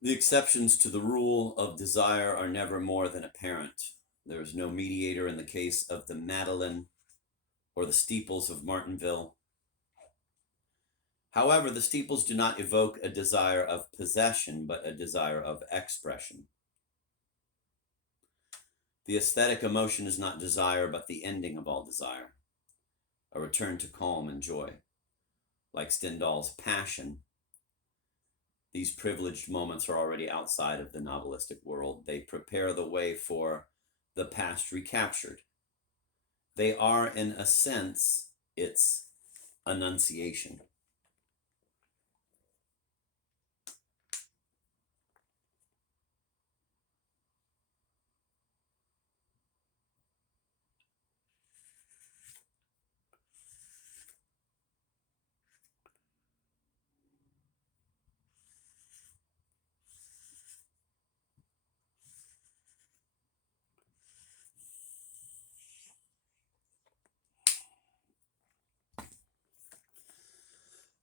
The exceptions to the rule of desire are never more than apparent. There is no mediator in the case of the Madeleine or the steeples of Martinville. However, the steeples do not evoke a desire of possession, but a desire of expression. The aesthetic emotion is not desire, but the ending of all desire, a return to calm and joy. Like Stendhal's passion, these privileged moments are already outside of the novelistic world. They prepare the way for the past recaptured. They are, in a sense, its annunciation.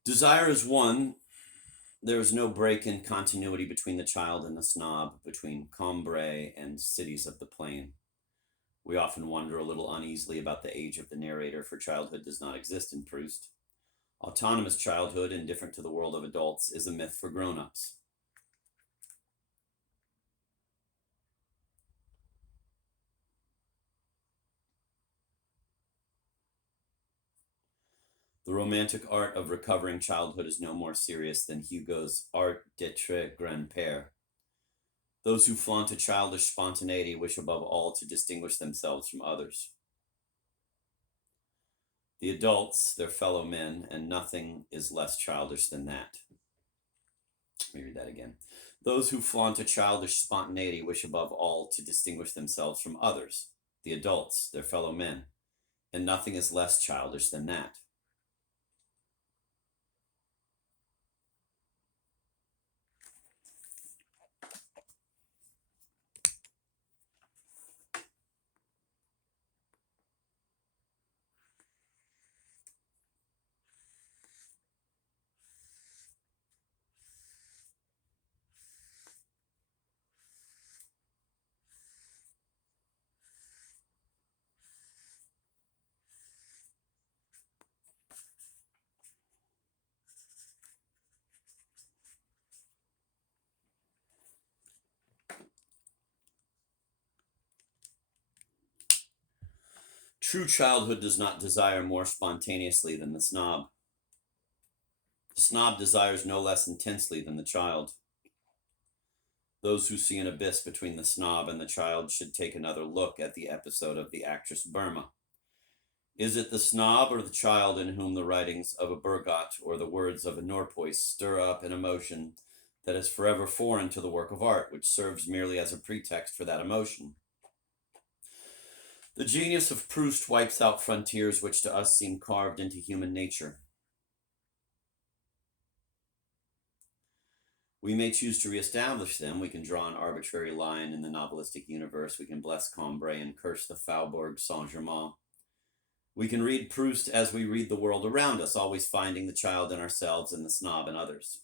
Desire is one. There is no break in continuity between the child and the snob, between Cambrai and cities of the plain. We often wonder a little uneasily about the age of the narrator, for childhood does not exist in Proust. Autonomous childhood, indifferent to the world of adults, is a myth for grown-ups. The romantic art of recovering childhood is no more serious than Hugo's art d'être grand-père. Those who flaunt a childish spontaneity wish above all to distinguish themselves from others. The adults, their fellow men, and nothing is less childish than that. Let me read that again. Those who flaunt a childish spontaneity wish above all to distinguish themselves from others, the adults, their fellow men, and nothing is less childish than that. True childhood does not desire more spontaneously than the snob. The snob desires no less intensely than the child. Those who see an abyss between the snob and the child should take another look at the episode of the actress Burma. Is it the snob or the child in whom the writings of a Bergot or the words of a Norpois stir up an emotion that is forever foreign to the work of art, which serves merely as a pretext for that emotion? The genius of Proust wipes out frontiers which to us seem carved into human nature. We may choose to reestablish them. We can draw an arbitrary line in the novelistic universe. We can bless Cambrai and curse the Faubourg Saint-Germain. We can read Proust as we read the world around us, always finding the child in ourselves and the snob in others.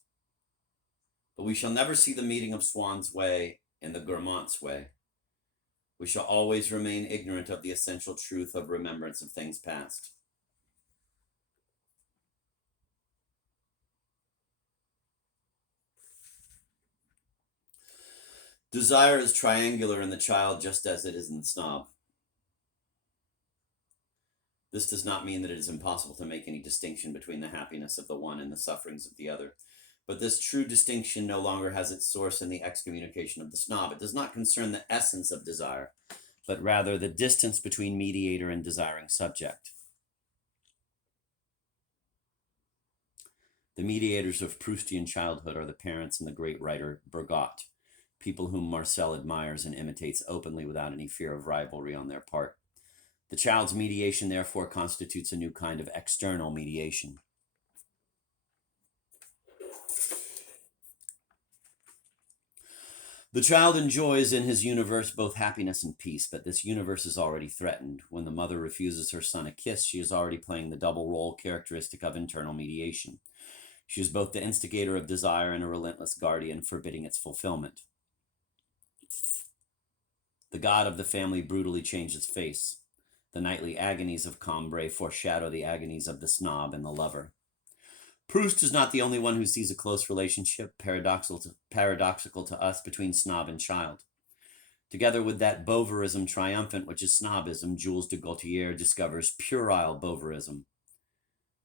But we shall never see the meeting of Swann's way and the Guermant's way. We shall always remain ignorant of the essential truth of remembrance of things past. Desire is triangular in the child just as it is in the snob. This does not mean that it is impossible to make any distinction between the happiness of the one and the sufferings of the other. But this true distinction no longer has its source in the excommunication of the snob. It does not concern the essence of desire, but rather the distance between mediator and desiring subject. The mediators of Proustian childhood are the parents and the great writer Bergot, people whom Marcel admires and imitates openly without any fear of rivalry on their part. The child's mediation, therefore, constitutes a new kind of external mediation. The child enjoys in his universe both happiness and peace, but this universe is already threatened. When the mother refuses her son a kiss, she is already playing the double role characteristic of internal mediation. She is both the instigator of desire and a relentless guardian forbidding its fulfillment. The god of the family brutally changes face. The nightly agonies of Cambrai foreshadow the agonies of the snob and the lover. Proust is not the only one who sees a close relationship, paradoxical to us, between snob and child. Together with that Beauvorism triumphant, which is snobism, Jules de Gaultier discovers puerile Beauvorism,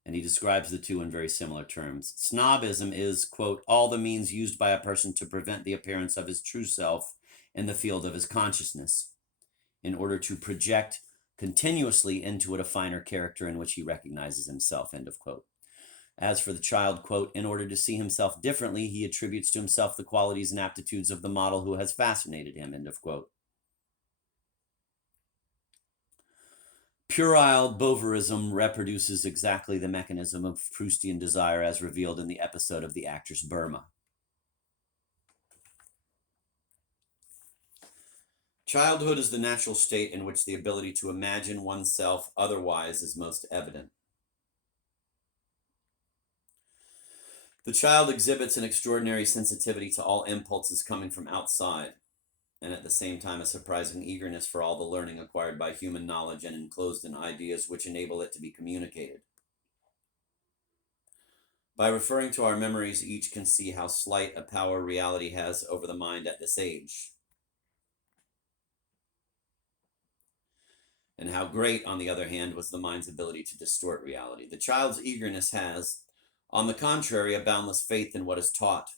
and he describes the two in very similar terms. Snobism is, quote, all the means used by a person to prevent the appearance of his true self in the field of his consciousness, in order to project continuously into it a finer character in which he recognizes himself, end of quote. As for the child, quote, in order to see himself differently, he attributes to himself the qualities and aptitudes of the model who has fascinated him, end of quote. Puerile Beauvorism reproduces exactly the mechanism of Proustian desire as revealed in the episode of the actress Burma. Childhood is the natural state in which the ability to imagine oneself otherwise is most evident. The child exhibits an extraordinary sensitivity to all impulses coming from outside, and at the same time a surprising eagerness for all the learning acquired by human knowledge and enclosed in ideas which enable it to be communicated. By referring to our memories, each can see how slight a power reality has over the mind at this age, and how great, on the other hand, was the mind's ability to distort reality. The child's eagerness has, on the contrary, a boundless faith in what is taught.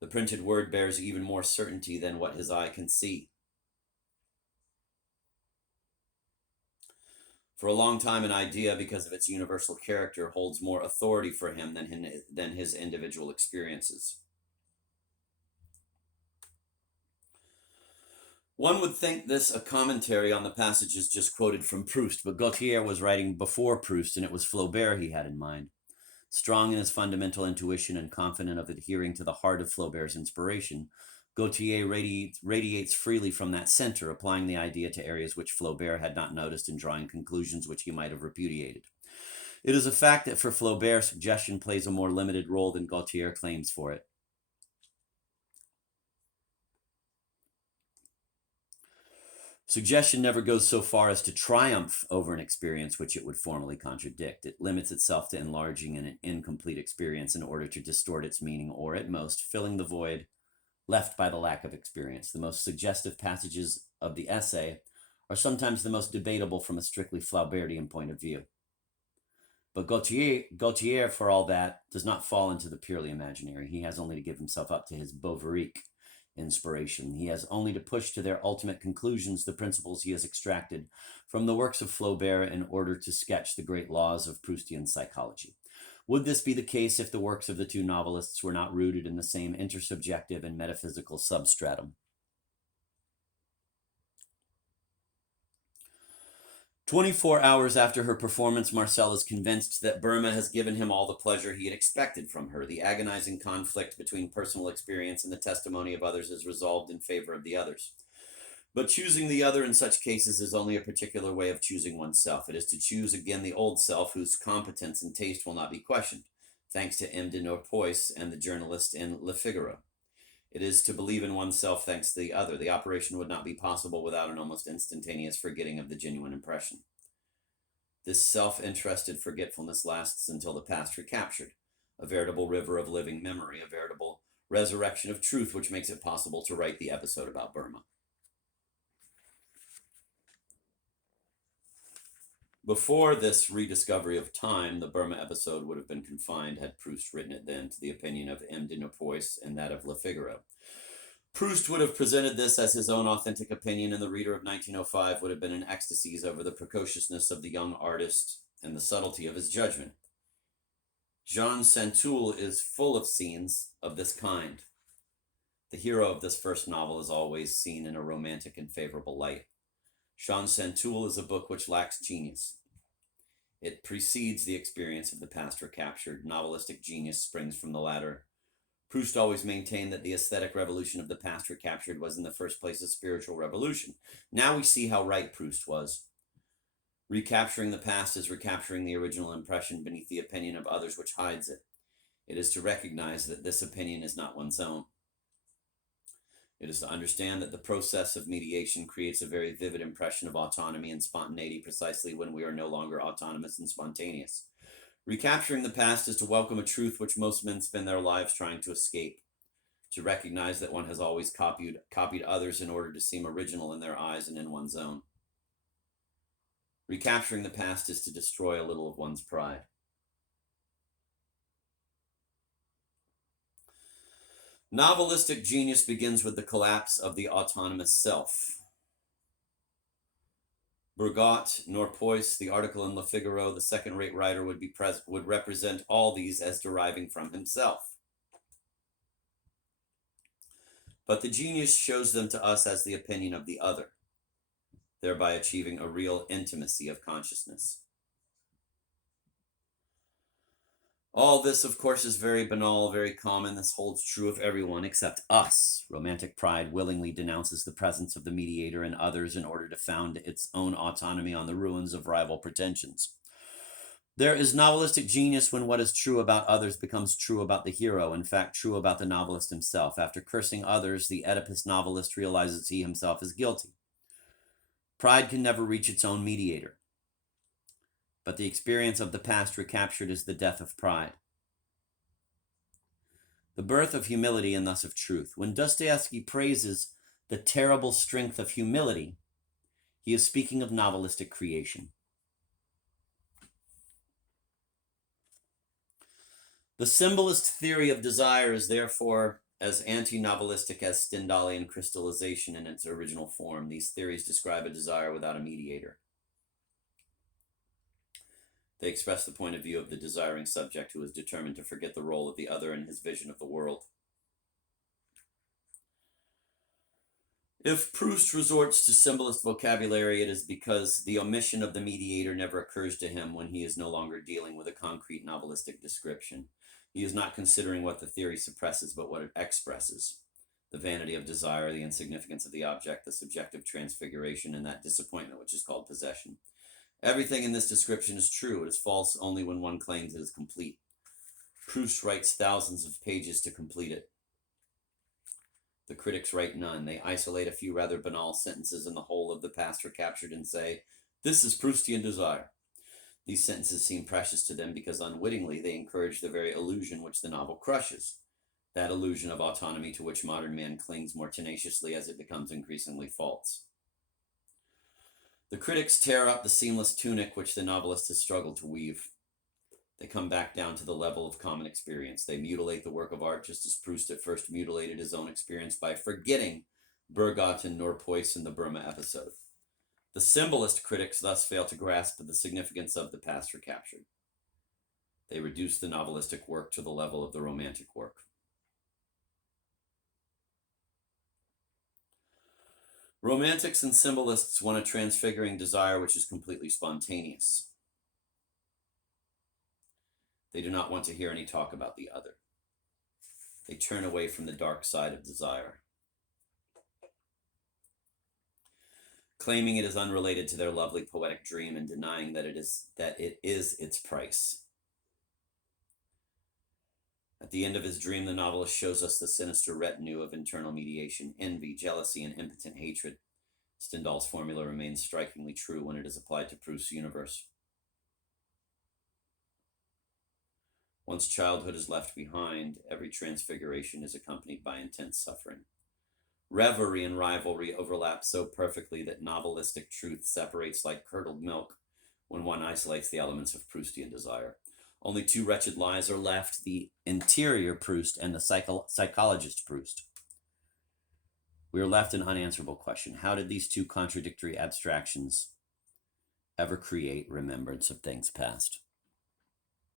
The printed word bears even more certainty than what his eye can see. For a long time, an idea, because of its universal character, holds more authority for him than his individual experiences. One would think this a commentary on the passages just quoted from Proust, but Gaultier was writing before Proust, and it was Flaubert he had in mind. Strong in his fundamental intuition and confident of adhering to the heart of Flaubert's inspiration, Gaultier radiates freely from that center, applying the idea to areas which Flaubert had not noticed and drawing conclusions which he might have repudiated. It is a fact that for Flaubert, suggestion plays a more limited role than Gaultier claims for it. Suggestion never goes so far as to triumph over an experience which it would formally contradict. It limits itself to enlarging an incomplete experience in order to distort its meaning, or at most, filling the void left by the lack of experience. The most suggestive passages of the essay are sometimes the most debatable from a strictly Flaubertian point of view. But Gaultier, for all that, does not fall into the purely imaginary. He has only to give himself up to his Beauveric inspiration. He has only to push to their ultimate conclusions the principles he has extracted from the works of Flaubert in order to sketch the great laws of Proustian psychology. Would this be the case if the works of the two novelists were not rooted in the same intersubjective and metaphysical substratum? 24 hours after her performance, Marcel is convinced that Burma has given him all the pleasure he had expected from her. The agonizing conflict between personal experience and the testimony of others is resolved in favor of the others. But choosing the other in such cases is only a particular way of choosing oneself. It is to choose again the old self whose competence and taste will not be questioned, thanks to M. de Norpois and the journalist in Le Figaro. It is to believe in oneself thanks to the other. The operation would not be possible without an almost instantaneous forgetting of the genuine impression. This self-interested forgetfulness lasts until the past recaptured, a veritable river of living memory, a veritable resurrection of truth which makes it possible to write the episode about Burma. Before this rediscovery of time, the Burma episode would have been confined, had Proust written it then, to the opinion of M. de Norpois and that of Le Figaro. Proust would have presented this as his own authentic opinion, and the reader of 1905 would have been in ecstasies over the precociousness of the young artist and the subtlety of his judgment. Jean Santoul is full of scenes of this kind. The hero of this first novel is always seen in a romantic and favorable light. Jean Santoul is a book which lacks genius. It precedes the experience of the past recaptured. Novelistic genius springs from the latter. Proust always maintained that the aesthetic revolution of the past recaptured was in the first place a spiritual revolution. Now we see how right Proust was. Recapturing the past is recapturing the original impression beneath the opinion of others which hides it. It is to recognize that this opinion is not one's own. It is to understand that the process of mediation creates a very vivid impression of autonomy and spontaneity precisely when we are no longer autonomous and spontaneous. Recapturing the past is to welcome a truth which most men spend their lives trying to escape, to recognize that one has always copied others in order to seem original in their eyes and in one's own. Recapturing the past is to destroy a little of one's pride. Novelistic genius begins with the collapse of the autonomous self. Bergot, Norpois, the article in Le Figaro, the second-rate writer would represent all these as deriving from himself. But the genius shows them to us as the opinion of the other, thereby achieving a real intimacy of consciousness. All this, of course, is very banal, very common. This holds true of everyone except us. Romantic pride willingly denounces the presence of the mediator and others in order to found its own autonomy on the ruins of rival pretensions. There is novelistic genius when what is true about others becomes true about the hero, in fact, true about the novelist himself. After cursing others, the Oedipus novelist realizes he himself is guilty. Pride can never reach its own mediator. But the experience of the past recaptured is the death of pride. The birth of humility and thus of truth. When Dostoevsky praises the terrible strength of humility, he is speaking of novelistic creation. The symbolist theory of desire is therefore as anti-novelistic as Stendhalian crystallization in its original form. These theories describe a desire without a mediator. They express the point of view of the desiring subject who is determined to forget the role of the other in his vision of the world. If Proust resorts to symbolist vocabulary, it is because the omission of the mediator never occurs to him when he is no longer dealing with a concrete novelistic description. He is not considering what the theory suppresses, but what it expresses. The vanity of desire, the insignificance of the object, the subjective transfiguration, and that disappointment which is called possession. Everything in this description is true. It is false only when one claims it is complete. Proust writes thousands of pages to complete it. The critics write none. They isolate a few rather banal sentences and the whole of the past are captured and say, "This is Proustian desire." These sentences seem precious to them because unwittingly they encourage the very illusion which the novel crushes, that illusion of autonomy to which modern man clings more tenaciously as it becomes increasingly false. The critics tear up the seamless tunic which the novelist has struggled to weave. They come back down to the level of common experience. They mutilate the work of art just as Proust at first mutilated his own experience by forgetting Bergot and Norpois in the Burma episode. The symbolist critics thus fail to grasp the significance of the past recaptured. They reduce the novelistic work to the level of the romantic work. Romantics and symbolists want a transfiguring desire which is completely spontaneous. They do not want to hear any talk about the other. They turn away from the dark side of desire, claiming it is unrelated to their lovely poetic dream and denying that it is its price. At the end of his dream, the novelist shows us the sinister retinue of internal mediation, envy, jealousy, and impotent hatred. Stendhal's formula remains strikingly true when it is applied to Proust's universe. Once childhood is left behind, every transfiguration is accompanied by intense suffering. Reverie and rivalry overlap so perfectly that novelistic truth separates like curdled milk when one isolates the elements of Proustian desire. Only two wretched lies are left, the interior Proust and the psychologist Proust. We are left an unanswerable question. How did these two contradictory abstractions ever create remembrance of things past?